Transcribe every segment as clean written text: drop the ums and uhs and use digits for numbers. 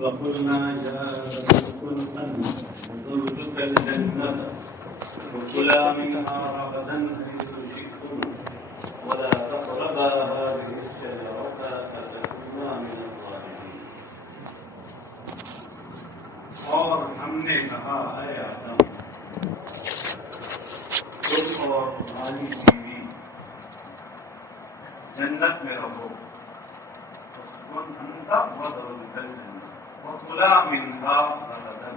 وقلنا يا رب أنت زوجك الجنة وكلا منها رغدا حيث شئتم ولا تقربا هذه الشجرة فتكونا من الظالمين. اور ہم نے کہا اے آدم تم اور تمہاری بیوی جنت میں رہو انت وزوجک الجنة وکلا منہا رغدا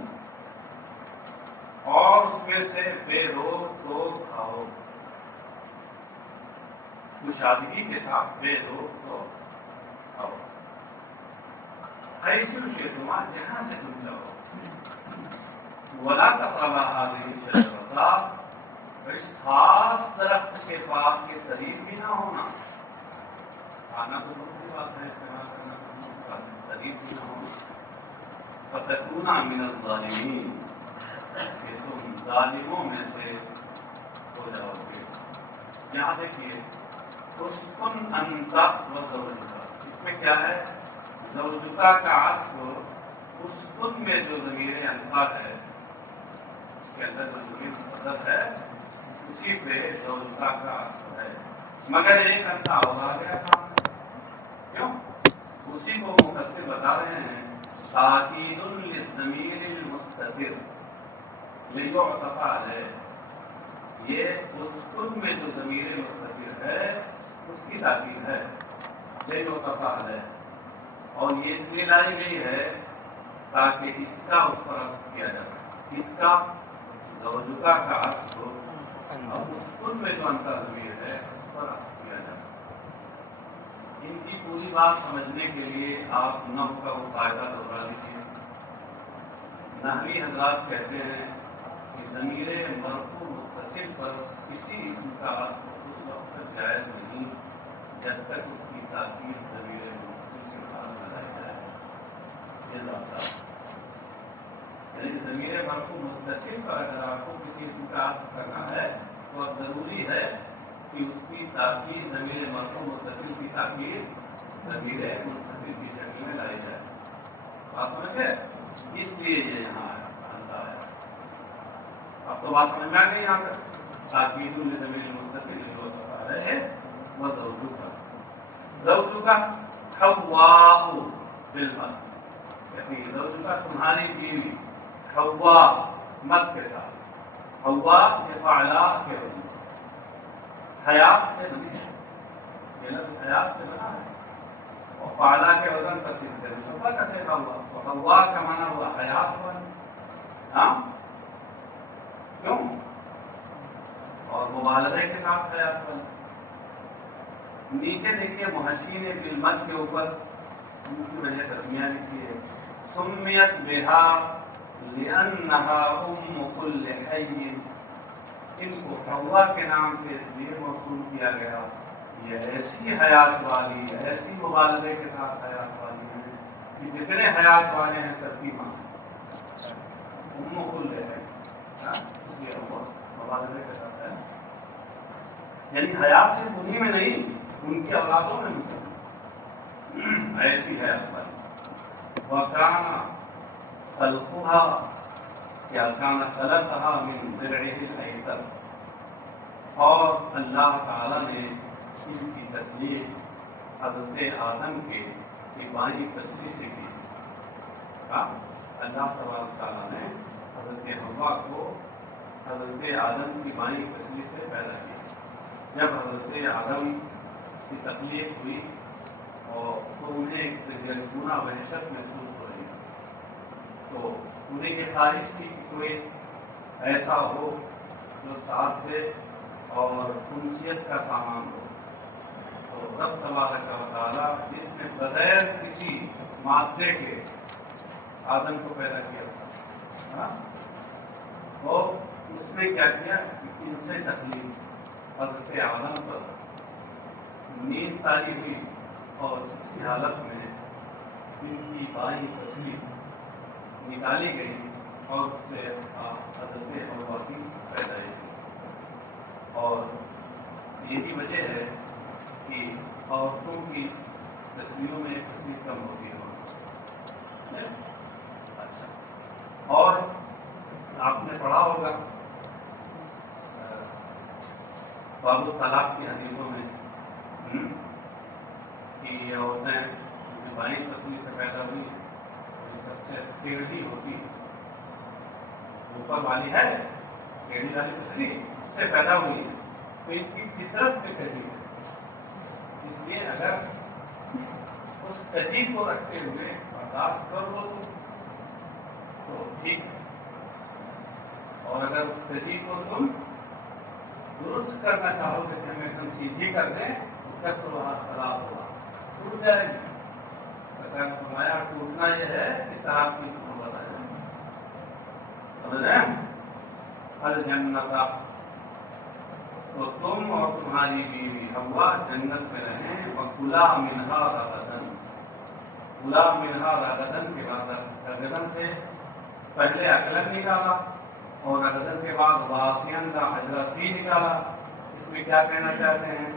اور اس میں سے بے روک ٹوک کھاؤ، کشادگی کے ساتھ بے روک ٹوک کھاؤ، ایسی شیطما جہاں سے تم چاہو، ولا تقربا هذه الشجرة اس خاص درخت کے پاس کے قریب بھی نہ ہونا، کھانا تو بہت بات ہے، استعمال کرنا قریب بھی نہ ہونا، فتکونا من الظالمین کہ تم ظالموں میں سے ہو جاؤ گے۔ یہاں دیکھیے اسکن انت وزوجک، اس میں کیا ہے؟ زوجکا کا عطف اسکن میں جو ضمیر انت ہے اس کے اندر جو ضمیر مقدر ہے اسی پہ زوجکا کا عطف ہے، مگر ایک انت اور آ گیا تھا، کیوں؟ اسی کو مفسر بتا رہے ہیں تاکید للضمیر المستتر لیعطف علیہ، یہ اسکن میں جو ضمیر مستتر ہے اس کی تاکید ہے لیعطف علیہ، اور یہ اس لیے لائی گئی ہے تاکہ اس کا اس پر عطف کیا جائے، اس کا زوجکا کا عطف اور اسکن میں جو انت ضمیر ہے اس پر عطف کیا جائے۔ ان کی پوری بات سمجھنے کے لیے آپ نحو کا وہ قاعدہ دوہرا لیجیے۔ نحوی حضرات کہتے ہیں کہ ضمیر مرفوع متصل پر کسی اسم کا عطف اس وقت تک جائز نہیں جب تک اس کی تاثیر ضمیر متصل کے ساتھ لگائی جائے، یہ ضابطہ ہے۔ یعنی ضمیر مرفوع متصل پر اگر آپ کو کسی اسم کا عطف کرنا ہے تو اب ضروری ہے کہ اس کی تاکید ضمیر مرفوع متصل کی تاکید ضمیر متصل کی شکل میں لائی جائے، بات سمجھ گئے؟ اس لیے یہ یہاں آتا ہے۔ اب تو بات سمجھ میں آ گئی یہاں تک، تاکید ضمیر متصل ہے وہ زوجکا، زوجکا حواء بالمد، یعنی زوجکا تمہاری بیوی، حواء مد کے ساتھ، حواء یہ فعلا کے وزن حیات سے بنی ہے، یہ لفظ حیات سے بنا ہے، اور فعلا کے وزن پر صفت مشبہ کا سیکھا ہوا، اور حواء کا معنی ہوا حیات ہوا، ہاں کیوں؟ اور مبالغے کے ساتھ حیات بنا۔ نیچے دیکھیے محسین بالمد کے اوپر ان کی وجہ تسمیہ لکھی ہے، سمیت بہا لأنہا ام کل حی، ان کو حوا کے نام سے اس لیے موصول کیا گیا، یہ ایسی حیات والی، ایسی مبالغے کے ساتھ حیات والی ہیں کہ جتنے حیات والے ہیں سب کی ماں ام کل ہے، اس لیے مبالغے کے ساتھ ہے، یعنی حیات سے انہی میں نہیں ان کی اولادوں میں بھی ایسی حیات والی۔ وَكَانَ خَلْقُهَا کیا کان خلقہا من ضلعہ الایسر، اور اللہ تعالیٰ نے اس کی تخلیق حضرت آدم کے بائیں پسلی سے کی۔ اللہ تعالیٰ نے حضرت حوا کو حضرت آدم کی بائیں پسلی سے پیدا کیا۔ جب حضرت آدم کی تخلیق ہوئی اور تو انہیں ایک گناہ وحشت محسوس ہو رہی، تو انہیں یہ خواہش تھی کہ کوئی ایسا ہو جو ساتھ دے اور انسیت کا سامان ہو، تو رب تبارک و تعالیٰ جس نے بغیر کسی مادے کے آدم کو پیدا کیا تھا، اور اس نے کیا کیا کہ ان سے تکلیف حضرت آدم پر نیند تاری ہوئی، اور اسی حالت میں ان کی بائیں پسلی نکالی گئی اور اس سے حضرت حوا کی پیدائش ہوئی۔ اور یہی وجہ ہے کہ عورتوں کی تصویروں میں کسی کم ہوتی ہے، نے پڑھا ہوگا باب الطلاق کی حدیثوں میں کہ یہ عورتیں جو بائیں پسلی سے پیدا ہوئی سب سے ٹیڑھی ہوتی اوپر والی ہے ٹیڑھی والی پسلی اس سے پیدا ہوئی ہے تو ان کی فطرت پہ کجی ہے. اس لیے اگر اس کجی کو رکھتے ہوئے برداشت کر لو تو ٹھیک ہے, اور اگر اس کجی کو تم درست کرنا چاہو گے کہ ہم ایک دم سیدھی کر دیں تو کسر وہاں خراب ہوگا, ٹوٹ جائے گی. اگر فرمایا ٹوٹنا یہ ہے کہ طلاق کی تم بتائیں الجنت, تو تم اور تمہاری بیوی حوا جنت میں رہیں. وَكُلَا مِنْهَا رَغَدًا, کُلَا مِنْهَا رَغَدًا کے بعد رغدن سے پہلے عقلن نکالا اور رغدن کے بعد واسین کا حجرت بھی نکالا. اس میں کیا کہنا چاہتے ہیں؟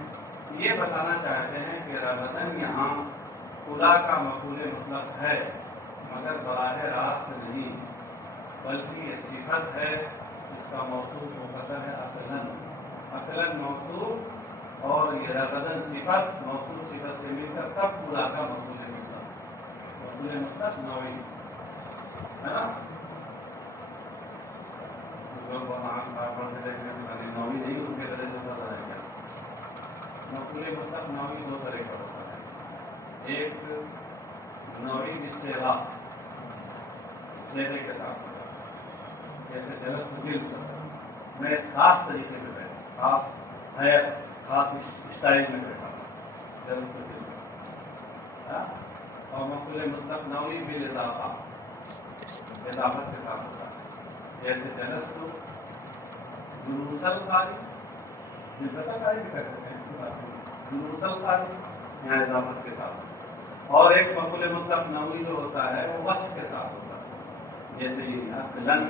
یہ بتانا چاہتے ہیں کہ رغدن یہاں کُلا کا مفعول مطلق ہے مگر براہ راست نہیں, بلکہ یہ صفت ہے اس کا موصوف مقدر ہے عقلن. عقلن موصوف اور یہ رغدن صفت موصوف صفت سے مل کر سب کُلا کا مفعول مطلق نوعی ہے نا. لوگ نوعی نہیں ان کے طرح سے پتا ہے کیا مفعول مطلق نوعی دو طرح کا ہوتا ہے. ایک نوعی استعلا چہرے کے ساتھ جیسے جلس دل سب میں خاص طریقے سے بیٹھا, خاص ہے خاص اسٹائل میں بیٹھا جلس دل سب. اور مفعول مطلق نوعی بھی اضافت کے ساتھ ہوتا ہے جیسے جلس تو جلوسل قاری جلسل قاری بھی کہہ سکتے ہیں جلوسل قاری یہاں اضافت کے ساتھ. اور ایک مفعول مطلق نوعی جو ہوتا ہے وہ وصف کے ساتھ ہوتا ہے جیسے یہ عقلن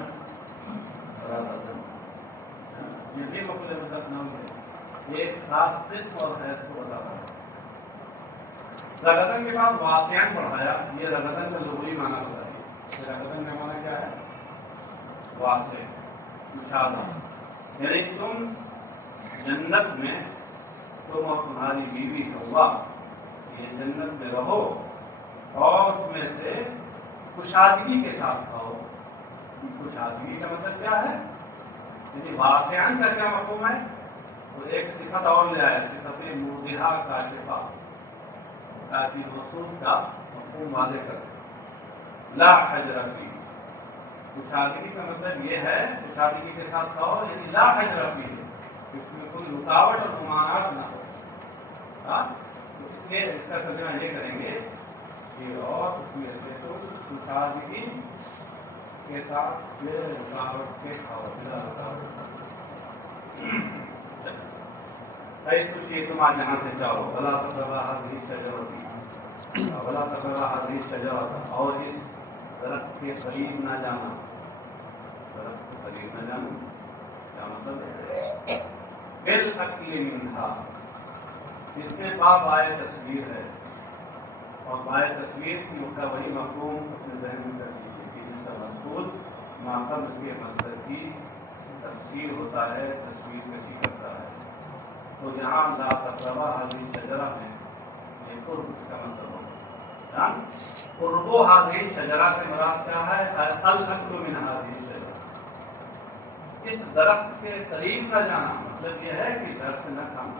رغدن, یہ بھی مفعول مطلق نوعی ہے, ایک خاص قسم اور حیث کو بتاتا ہے. رغدن کے بعد واسعن پڑھایا. یہ رغدن کا لغوی معنی بتائیے. رغدن کا معنی کیا ہے؟ واسع, مشابہ. یعنی تم جنت میں تم اور تمہاری بیوی حوا یہ جنت میں رہو اور اس میں سے کشادگی کے ساتھ کھاؤ. کشادگی کا مطلب کیا ہے؟ یعنی واسعن کا کیا مفہوم ہے؟ تو ایک صفت اور لے آیا, صفت موضحہ کاشفہ, تاکہ موصوف کا مفہوم واضح کر دے. لا حجر فی, کشادگی کا مطلب یہ ہے کشادگی کے ساتھ کھاؤ یعنی لا حجر فی, اس میں کوئی رکاوٹ اور ممانعت نہ ہو. تو اس لیے اس کا ترجمہ یہ کریں گے کہ اور اس میں سے تو کشادگی کے ساتھ بے رکاوٹ کے کھاؤ, بلا رکاوٹ. خوشی تم آج جہاں سے چاہو بلا تقربا هذه الشجرة ولا تقربا هذه الشجرة, اور اس درخت کے قریب نہ جانا. درخت کے قریب نہ جانا کیا مطلب ہے؟ بالاکل منها, اس میں با بائے تصویر ہے اور بائے تصویر کی کا وہی مفہوم اپنے ذہن میں کر لیجیے کہ جس کا مقصود ماقبل کے مصدر کی تفسیر ہوتا ہے, تصویر کشی کرتا ہے. تو یہاں لا تقربا هذه الشجرة میں یہ قرب اس کا مطلب ہوگا. قرب هذه الشجرة سے مراد کیا ہے؟ الاکل من هذه الشجرة, اس درخت کے قریب نہ جانا مطلب یہ ہے کہ درخت نہ کھانا.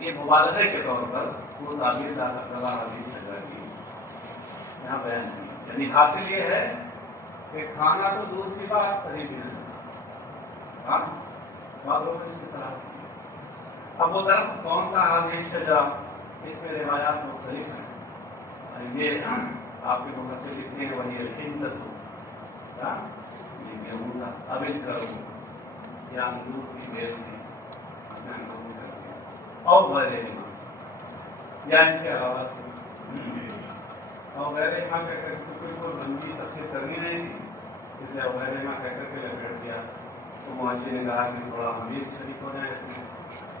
یہ مبالغے کے طور پر وہ تعبیر لا تقربا هذه الشجرة کی یہاں بیان کی. یعنی حاصل یہ ہے کہ کھانا تو دور کی بات قریب ہی نہیں. بات ہو اس کی صلاح کی. اب وہ درخت کون تھا هذه الشجرة, اس میں روایات مختلف ہیں. یہ آپ کے مفسر لکھتے ہیں وہی الحنطۃ, یہ گیہوں تھا. ابل کرو یا انگور کی بیل تھی اور غیر یا ان کے علاوہ اور غیر ایما کہہ کر کوئی بندی تفسیر کرنی نہیں تھی, اس لیے غیر ایما کہہ کر کے لپیٹ دیا. تو معاشی نے کہا کہ تھوڑا حدیث شریف ہو جائے اس میں.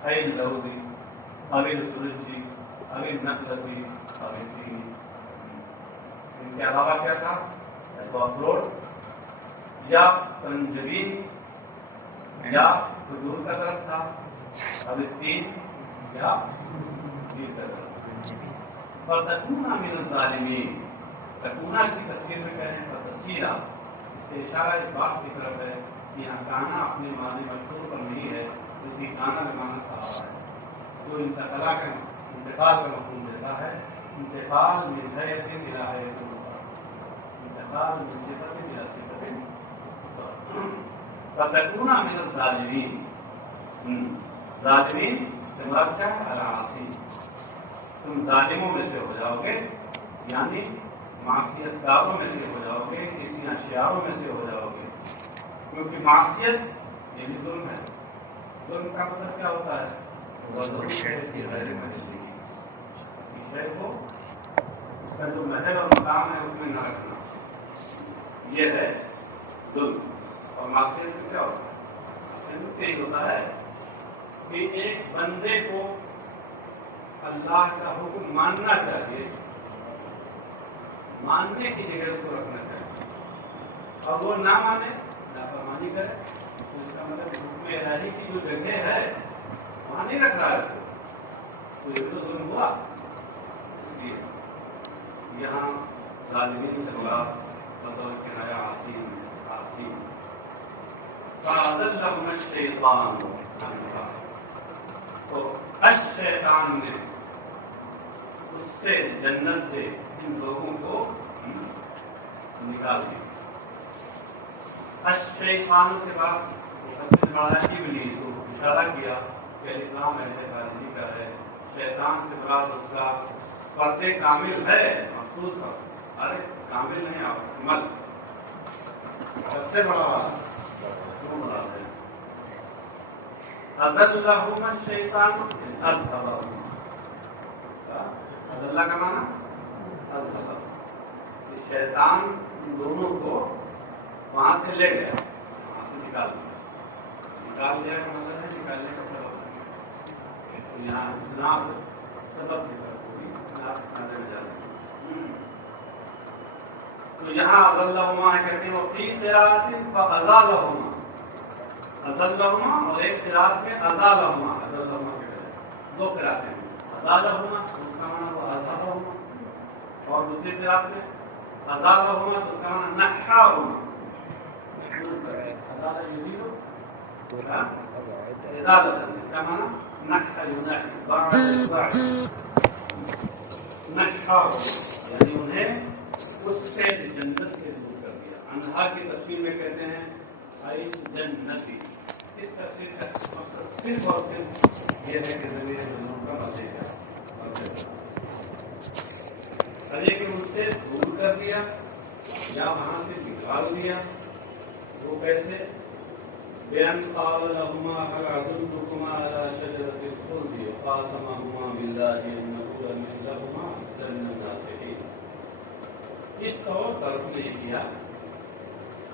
عید لہودی ابل تلجی ابل نقلتی ابل تھی. ان کے علاوہ کیا تھا؟ تو اخروٹ یا تنجبین یا کھجور کا درخت تھا، اب تین یا تیر کا درخت. اور تکونا من الظالمین، تکونا کی تفسیر میں کہہ رہے ہیں تصیرہ، اس سے اشارہ اس بات کی طرف ہے کہ یہاں کانا اپنے معنی مشہور پر نہیں ہے، کیونکہ کانا کا معنی صحابہ ہے. جو انتقال کا مفہوم دیتا ہے، انتقال من حیث الى حیث اخر، انتقال من صفت الى صفت اخر. فتکون من الظالمین، ظالمین سے مراد کیا ہے؟ العاصی، تم ظالموں میں سے ہو جاؤ گے، یعنی معصیت کاروں میں سے ہو جاؤ گے، کسی اشیاروں میں سے ہو جاؤ گے. کیونکہ معصیت یہ بھی ظلم ہے. ظلم کا مطلب کیا ہوتا ہے؟ شے کو اس کا جو محل اور مقام ہے اس میں نہ رکھنا، یہ ہے ظلم. اور معصیت میں کیا ہوتا ہے؟ یہی ہوتا ہے کہ ایک بندے کو اللہ کا حکم ماننا چاہیے، ماننے کی جگہ اس کو رکھنا چاہیے، اور وہ نہ مانے، نافرمانی کرے، تو اس کا مطلب حکم الہی کی جو جگہ ہے وہاں نہیں رکھ رہا ہے اس کو، تو یہ تو ظلم ہوا. اس لیے یہاں ظالمین سے مراد بطور کنایا عاصی. فَأَضَلَّهُمَ الشَّيْطَانُ عَنْهَا، تو الشیطان نے اس سے، جنت سے ان لوگوں کو نکال دیا. الشیطان کے بعد سب سے بڑا ابلیس کو اشارہ کیا کہ اسلام اہل کا ہے. شیطان سے مراد اس کا فرد کامل ہے، مخصوص ہے، ارے کامل نہیں آپ مل سب سے بڑا مراد ہے. اضلہم الشیطان اضلہم، اضلہ کا معنی اضلہ، شیطان دونوں کو وہاں سے لے گیا، وہاں سے نکال دیا کا مطلب ہے نکالنے کا سبب. یہاں اسناد سبب کی طرف ہوئی، اسناد میں جاتے ہیں. تو یہاں اضلہما کہتے ہیں، وفی قراءۃ فاضلہما، اضلہما، اور ایک قراءت میں اضلہما، اضلہما کے بجائے دو قراءتیں ہیں. اضلہما تو اس کا معنی وہ اضلہما، اور دوسری قراءت میں اضلہما تو اس کا معنی نحاہما. اضل یزید ازالۃ، اس کا معنی نحا ینحی، بعد بعد نحا، یعنی انہیں اس سے جنت سے دور کر دیا. انہا کی تفسیر میں کہتے ہیں ای جنتی. اس تفسیر کا مقصد صرف اور صرف یہ ہے کہ ضمیر جنوں کا مزے کا لیکن ان سے دور کر دیا یا وہاں سے نکال دیا. وہ کیسے؟ بِأَنْ قَالَ لَهُمَا هَلْ أَدُلُّكُمَا عَلَى شَجَرَةِ الْخُلْدِ وَقَاسَمَهُمَا بِاللَّهِ إِنَّهُ لَمِنَ النَّاصِحِينَ. اس طور پر اس نے کیا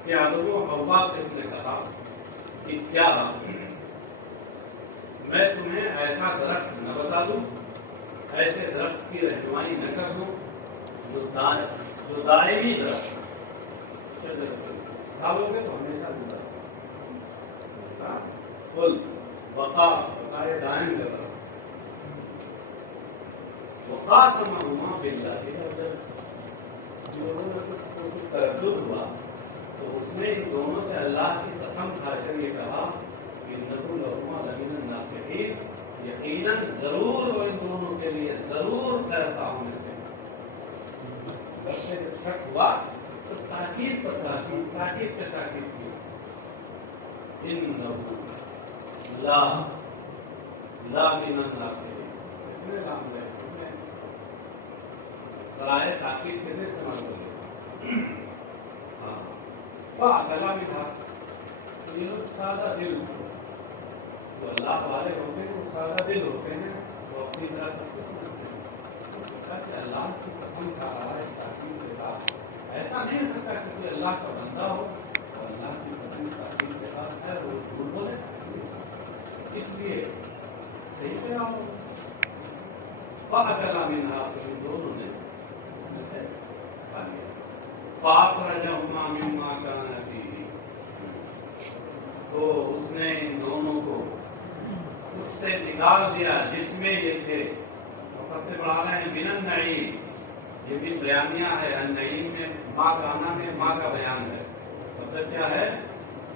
کہ آدم و حوا سے اس نے کہا کہ کیا میں تمہیں ایسا درخت نہ بتا دوں، ایسے درخت کی رہنمائی نہ کر دوں جو دائمی درخت کھالو گے تو ہمیشہ زندہ کل بقائے دائم کا درخت. وقاسمہما باللہ، لوگوں نے کچھ تردد ہوا تو اس نے ان دونوں سے اللہ کی قسم کھا کر یہ کہا کہ انہ لہما لمن الناصحین، یقیناً ضرور وہ ان دونوں کے لیے ضرور کرتا ہوں میں سے. جب شک ہوا تو تاکید پر تاکید کی. انہ لا من الناصحین، اتنے لام گئے برائے تاکید کے لیے استعمال کر لیا. گلا بھی تھا تو یہ لوگ سادہ دل ہوتے، جو اللہ والے ہوتے ہیں وہ سادہ دل ہوتے ہیں، وہ اپنی طرح سب کچھ سمجھتے ہیں. کہ اللہ کی قسم کھا رہا ہے تاکید کے ساتھ، ایسا نہیں ہو سکتا کہ کوئی اللہ کا بندہ ہو اور اللہ کی قسم تاکید کے ساتھ ہے وہ جھوٹ بولے. اس لیے صحیح سے آپ فَأَكَلَا مِنْهَا، تو ان دونوں نے کھا لیا. فَأَخْرَجَهُمَا مِمَّا كَانَ فِيهِ، تو اس نے ان دونوں کو اس سے نکال دیا جس میں یہ تھے. مفسر پڑھا رہے ہیں من النعیم، یہ بھی بیانیہ ہے. النعیم میں ماں کا آنا میں ماں کا بیان ہے. مطلب کیا ہے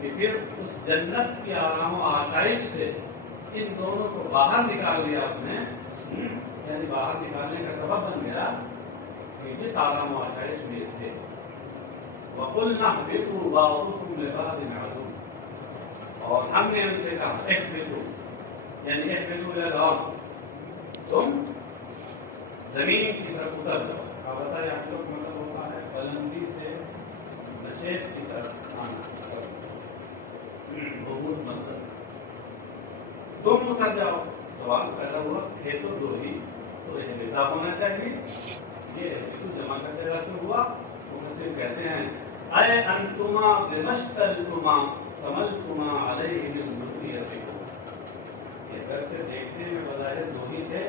کہ پھر اس جنت کی آرام و آسائش سے ان دونوں کو باہر نکال دیا اس نے. یعنی باہر نکالنے کا سبب بن گیا کہ جس آرام و آسائش میں تھے. وَقُلْنَا اهْبِطُوا بَعْضُكُمْ لِبَعْضٍ عَدُوٌّ، اور ہم نے ان سے کہا اهْبِطُوا، یعنی اهْبِطُوا إِلَى الْأَرْضِ، تم زمین کی طرف اتر جاؤ. آپ بتائیں آپ لوگ مطلب ہوتا ہے بلندی سے نشیب کی طرف آنا، بہت مطلب تم اتر جاؤ. سوال پیدا ہوا تھے تو دو ہی، تو اہبتا ہونا چاہیے. یہ جمع کا سیرا کیوں ہوا؟ مفسر کہتے ہیں اے انتما بمشتلتما کملتما علیہ من ذریتکم، یہ گھر سے دیکھنے میں بظاہر دو ہی تھے،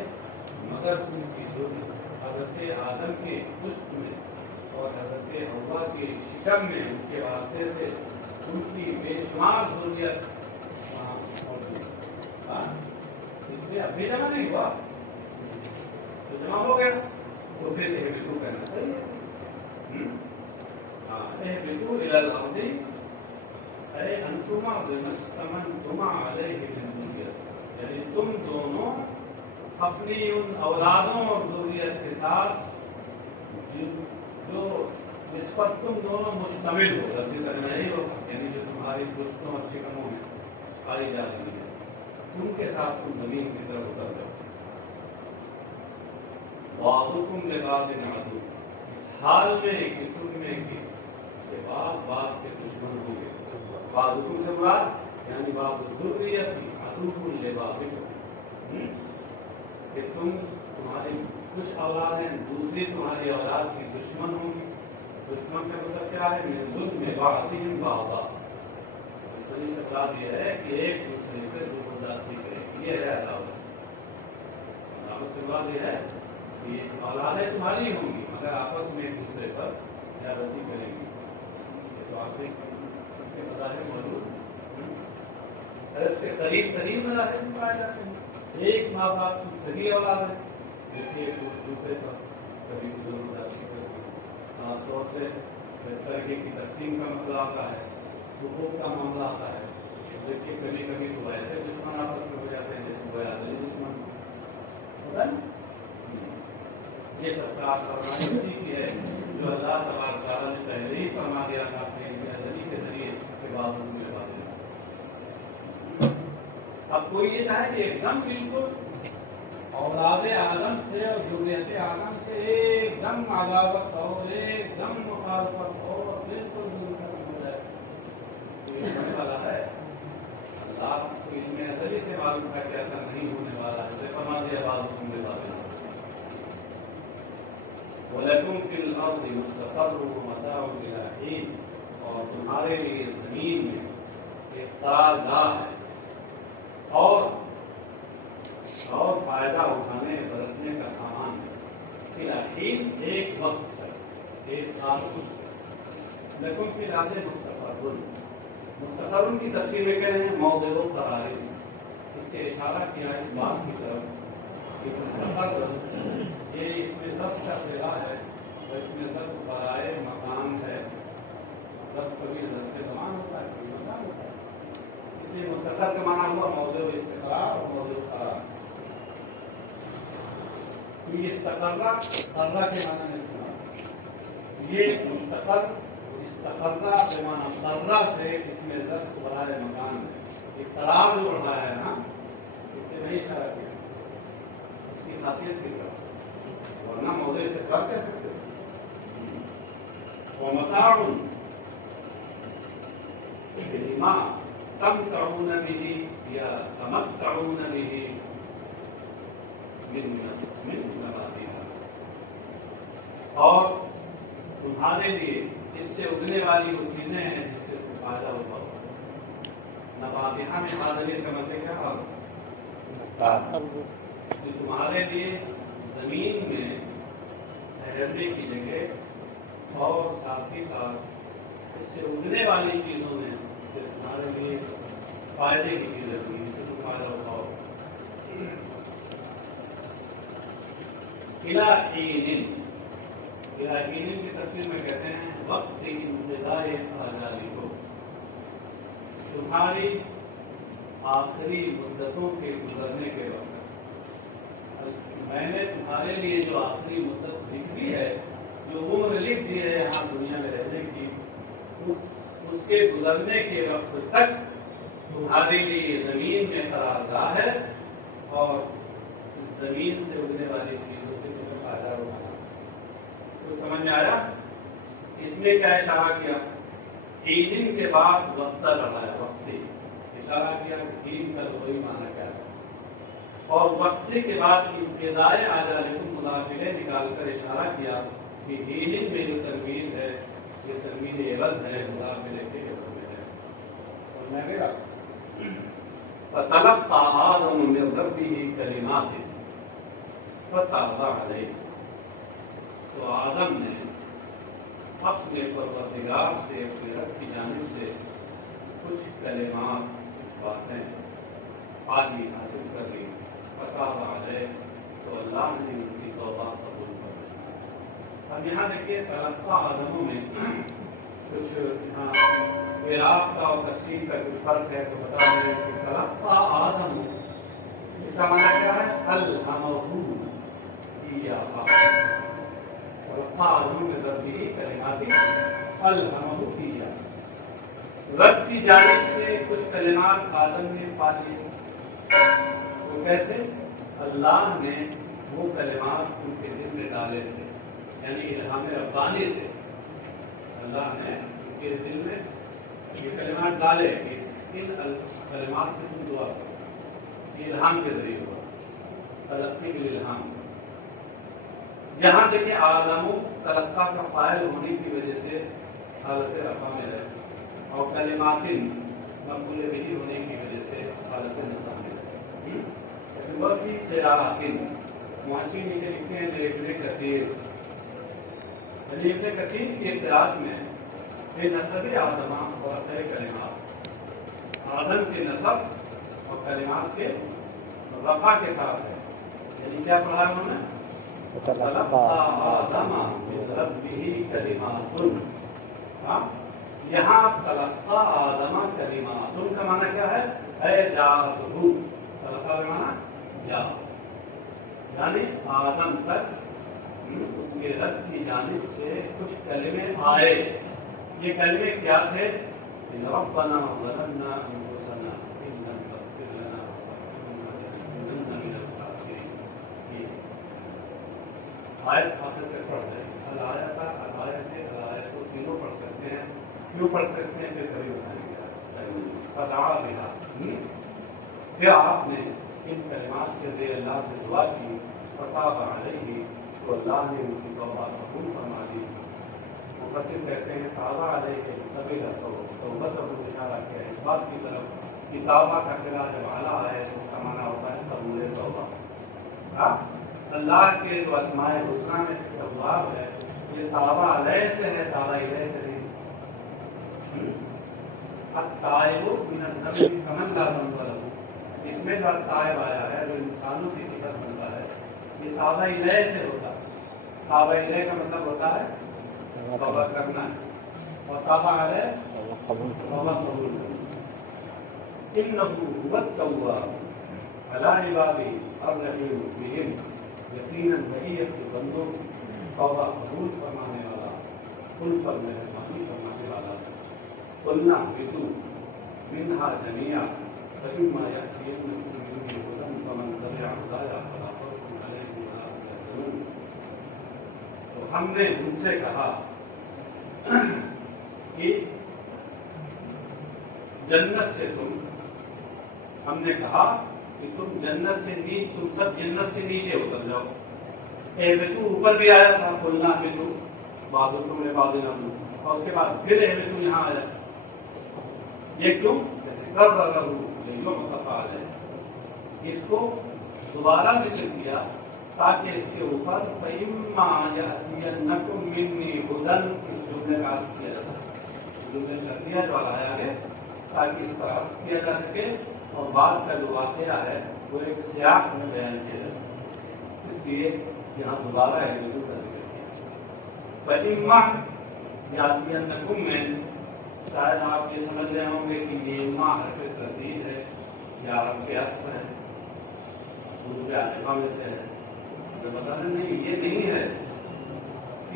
مگر ان کی ذریت حضرت آدم کے پشت میں اور حضرت حوا کے شکم میں ان کے واسطے سے ان کی بے شمار ذریت وہاں موجود. اس لیے ابھی جمع نہیں ہوا تو جمع ہو گیا تو پھر اہبطوا کہنا چاہیے. اہبطوا إلى الأرض اے انتما بمستمنتما علیہ من ذریت، یعنی تم دونوں اپنی ان اولادوں اور ذریت کے ساتھ جو جس پر تم دونوں مشتمل ہو، غلطی کرنا ہی ہو، یعنی جو تمہاری پشتوں اور شکموں میں پائی جا رہی ہے، ان کے ساتھ تم زمین کی طرف اتر جاؤ. بَعْضُكُمْ لِبَعْضٍ عَدُوٌّ، اس حال میں کہ تم میں کہ بعض کے دشمن ہوں گے. بَعْضُكُمْ سے مراد یعنی بعض ذریت عَدُوٌّ لِبَعْضِكُمْ، کہ تمہاری کچھ اولادیں دوسری تمہاری اولاد کی دشمن ہوں گی. دشمن کا مطلب کیا ہے؟ من ظلم بعضهم بعضا، اس سے مراد یہ ہے کہ ایک دوسرے سے زبردستی کرے. یہ ہے عداوت. عداوت سے مراد یہ ہے کہ اولادیں تمہاری ہوں گی مگر آپس میں ایک دوسرے پر زیادتی کریں گی. یہ تو آپ اس کے مظاہر موجود ہے. اس کے قریب قریب مظاہر بھی پائے جاتے ہیں. ایک ماں باپ کی صحیح اولاد ہے جیسے ایک دوسرے پر کبھی زبردستی کرتی ہے. خاص طور سے ترقی کی تقسیم کا مسئلہ آتا ہے، حقوق کا معاملہ آتا ہے. دیکھیے کبھی کبھی تو ایسے دشمن آپس میں ہو جاتے ہیں جیسے وہ عادلی دشمن ہوتا ہے. یہ سب کا فرمائی اسی کی ہے جو اللہ تبارک تعالیٰ نے پہلے ہی فرما دیا تھا اپنے نبی کے ذریعے کے بعد ان میں باتیں. اب کوئی یہ چاہے کہ ایک دم بالکل اولاد آدم سے اور ذریت آدم سے ایک دم عداوت ہو، ایک دم مخالفت ہو، بالکل ضرورت ہو جائے تو یہ ہونے والا ہے. اللہ کو علم ازلی سے معلوم تھا کہ ایسا نہیں ہونے والا ہے. فرما دیا بعض میں باتیں وَلَكُمْ فِي الْأَرْضِ مُسْتَقَرٌّ وَمَتَاعٌ إِلَىٰ حِينٍ، اور تمہارے لیے زمین میں ایک قرارگاہ ہے اور فائدہ اٹھانے برتنے کا سامان ہے. إِلَىٰ حِينٍ، ایک وقت تک، ایک خاص. لَكُمْ فِي الْأَرْضِ مُسْتَقَرٌّ، مستقر کی تفسیر میں کہہ رہے ہیں موضع قرار. اس سے اشارہ کیا اس بات کی طرف کہ مستقر یہ اس میں ضبط کا صیغہ ہے اور اس میں ضبط برائے مکان ہے. ضبط کبھی ضبط زمان ہوتا ہے کبھی مکان ہوتا ہے. اس لیے مستقر کا معنی ہوا موضع استقرار اور موضع قرار. یہ استقرہ قرہ کے معنی میں سنا، یہ مستقر استقرہ کے معنی قرہ سے اس میں ضبط برائے مکان ہے. یہ قرار جو پڑھا ہے نا اس سے نہیں اشارہ کیا اس کی خاصیت کی طرف، ورنہ موضوع سے کر کہہ سکتے ہیں. ومتاع ما تمتعون به یا تمتعون به من نباتها، اور تمہارے لیے اس سے اگنے والی وہ چیزیں ہیں جس سے تم فائدہ ہوتا ہو. نباتها میں حاضر کا مطلب کیا ہے؟ تمہارے لیے زمین میں ٹھہرنے کی جگہ اور ساتھ ہی ساتھ اس سے اگنے والی چیزوں میں جو تمہارے لیے فائدے کی چیزیں ہوئی، اس سے تم فائدہ اٹھاؤ۔ الہین کی تفسیر میں کہتے ہیں وقت انتظار آزادی کو، تمہاری آخری مدتوں کے گزرنے کے وقت میں نے تمہارے لیے جو آخری مدت لکھی ہے، جو عمر لکھ دی ہے یہاں دنیا میں رہنے کی، اس کے گزرنے کے وقت تک تمہارے لیے زمین میں قرارگاہ ہے اور زمین سے اگنے والی چیزوں سے تمہیں فائدہ اٹھانا۔ تو سمجھ میں آیا؟ اس میں کیا اشارہ کیا؟ دن کے بعد وقت لڑایا، وقتی اشارہ کیا کہ دین کا وہی معنی کیا ہے، اور وقتی کے بعد ابتدائے آجالکم مداخلے نکال کر اشارہ کیا کہ دین میں جو تنوین ہے یہ تنوین عوض ہے، مداخلے کے عوض میں ہے۔ سمجھ میں آ گیا؟ فَتَلَقَّىٰ آدَمُ مِن رَّبِّهِ كَلِمَاتٍ فَتَابَ عَلَيْهِ، تو آدم نے اپنے پروردگار سے، اپنے رب کی جانب سے کچھ کلمات، کچھ باتیں پالی، حاصل کر لی۔ فتاب علیہ، تو اللہ نے ان کی توبہ قبول کر لی۔ اب یہاں دیکھیے تلقیٰ آدموں میں کچھ یہاں اعراب کا اور تفسیر کا کچھ فرق ہے، تو بتا دیں کہ تلقیٰ آدم اس کا معنی کیا ہے؟ الہمہ ایہا، تلقیٰ آدم میں ربی کلمات الہمہ ایہا، رب کی جانب سے کچھ کلمات آدم نے پالی۔ وہ کیسے؟ اللہ نے وہ کلمات ان کے دل میں ڈالے تھے، یعنی الہام ربانی سے اللہ نے ان کے دل میں یہ کلمات ڈالے کہ ان کلمات سے تم دعا کرو، یہ الہام کے ذریعے ہوا، تلقی بالالہام۔ یہاں دیکھیں آدم تلقیٰ کا فاعل ہونے کی وجہ سے حالت رفع میں ہے، اور کلمات مقبول بھی ہونے کی وجہ سے حالت نصب میں ہے۔ وفی قراءۃ، محسن نیچے لکھتے ہیں ابن کثیر، یعنی ابن کثیر کی قراءت میں بے نسب آدم اور اثر کلمات، آدم کے نسب اور کلمات کے رفع کے ساتھ ہے، یعنی کیا پڑھا ہے انہوں نے؟ تلقیٰ آدم من ربہ کلمات، یہاں تلقیٰ آدم کلمات کا معنی کیا ہے؟ اے جاءتہ، تلقیٰ کا معنی جا، یعنی آدم تک ان کے رب کی جانب سے کچھ کلمے آئے۔ یہ کلمے کیا تھے؟ ربنا ظلمنا انفسنا ان لم تغفر لنا وترحمنا لنكونن من الخاسرین۔ آیت آخر تک پڑھ رہے ہیں، الآیت کو تینوں پڑھ سکتے ہیں، کیوں پڑھ سکتے ہیں؟ پھر کبھی بتائیں گے۔ فدعا بها، پھر آپ نے ان کلمات کے ذریعے اللہ سے دعا کی، فتاب علیہ، تو اللہ نے ان کی توبہ قبول فرما دی۔ مفسر کہتے ہیں توبہ علیہ قبیل توبہ قبول اشارہ کیا اس بات کی طرف کہ توبہ کا صلہ جب اعلیٰ ہے تو اس کا معنی ہوتا ہے قبول توبہ۔ اللہ کے جو اسماء الحسنی میں سے تواب ہے، یہ توبہ علیہ سے ہے، توبہ الیہ سے نہیں۔ التائب من الذنب کمن لا ذنب لہ، اس میں جو تائب آیا ہے جو انسانوں کی صفت بنتا ہے، یہ توبہ الیہ سے ہوتا ہے۔ توبہ الیہ کا مطلب ہوتا ہے توبہ کرنا، اور توبہ علیہ توبہ قبول کرنا۔ انہ هو التواب علی عبادہ الرحیم بہم، یقیناً وہی اپنے بندوں کی توبہ قبول فرمانے والا، ان پر مہربانی فرمانے والا۔ قلنا اہبطوا منہا جمیعا فإما يأتينكم مني هدى فمن تبع هداي فلا خوف عليهم ولا هم يحزنون۔ تو ہم نے ان سے کہا کہ جنت سے ہم نے کہا کہ تم جنت سے تم سب جنت سے نیچے اتر جاؤ۔ اہبطوا اوپر بھی آیا تھا، قلنا اہبطوا بعضکم لبعض عدو، اور اس کے بعد پھر اہبطوا یہاں آیا۔ یہ کیوں؟ اس کو دوبارہ ذکر کیا تاکہ اس کے اوپر فَإِمَّا يَأْتِيَنَّكُم مِّنِّي هُدًى، اس جملے کا عرض کیا جاتا ہے، جملے شرطیہ جو آیا ہے تاکہ اس پر عمل کیا جا سکے اور بعد کا جو واقعہ ہے وہ ایک سیاق میں بیان کیا جا سکے. اس لیے یہاں دوبارہ ہے وضو کا ذکر کیا. فَإِمَّا يَأْتِيَنَّكُم میں شاید آپ یہ سمجھ رہے ہوں گے کہ یہ ماں حرف تردید ہے یا حرف عطف ہے، اردو عاطفہ میں سے ہے. میں بتا دیں نہیں، یہ نہیں ہے.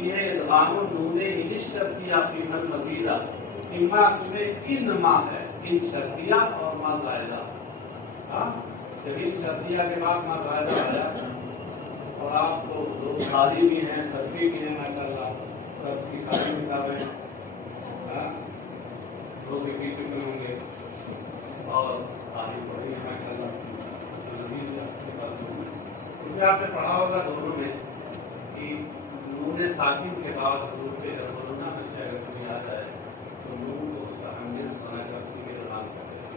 یہ ادغام النون اشترطیہ فی من مزیدہ اما میں ان ماں ہے، ان شرطیہ اور ماں زائدہ. ہاں جب ان شرطیہ کے بعد ماں زائدہ آیا اور آپ کو دو قاری بھی ہیں، صرفی بھی ہیں، ماشاء اللہ سب کی ساری کتابیں دو کے بیچ میں ہوں گے اور قاری پڑھی ہیں ماشاء اللہ. اس میں آپ نے پڑھا ہوگا دونوں میں کہ نون ساکن کے بعد حروف ربنا میں سے اگر کوئی آ جائے تو نون کو اس کا اہمیت بنا کر اسی کے اعلان کرتے ہیں.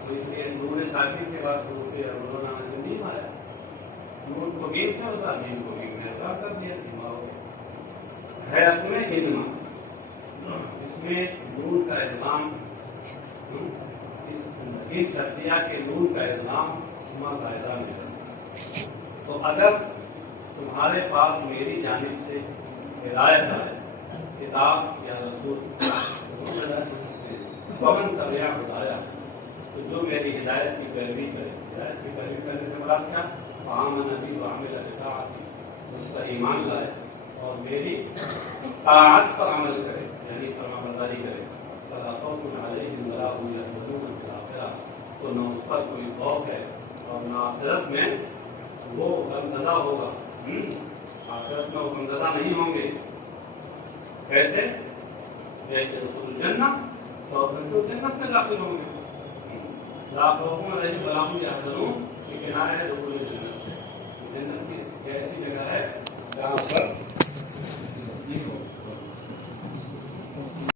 تو اس لیے نون ساکن کے بعد حروف ربنا میں سے نہیں آیا، نون کو میم سے ہوتا، میم کو میم نے ادا کر دیا. ہے اس میں انما، اس میں نون کا ادغام، ان شرطیہ کے نون کا ادغام ماں زائدہ میں. تو اگر تمہارے پاس میری جانب سے ہدایت آئے، کتاب یا رسول فمن تبع ہدایا، تو جو میری ہدایت کی پیروی کرے. ہدایت کی پیروی کرنے سے مراد کیا؟ فآمن بی وعمل بطاعتی، اس پر ایمان لائے اور میری طاعت پر عمل کرے، یعنی فرمانبرداری کرے. فلا خوف علیہم ولا هم یحزنون فی الآخرہ، تو نہ اس پر کوئی خوف ہے اور نہ آخرت میں وہ غمزدہ ہوگا. آخرت میں وہ غمزدہ نہیں ہوں گے. کیسے؟ جیسے رسول جنت تو جنت میں داخل ہوں گے. لا خوف علیہم ولا هم یحزنون، یہ کنایہ ہے رسول جنت سے. جنت کی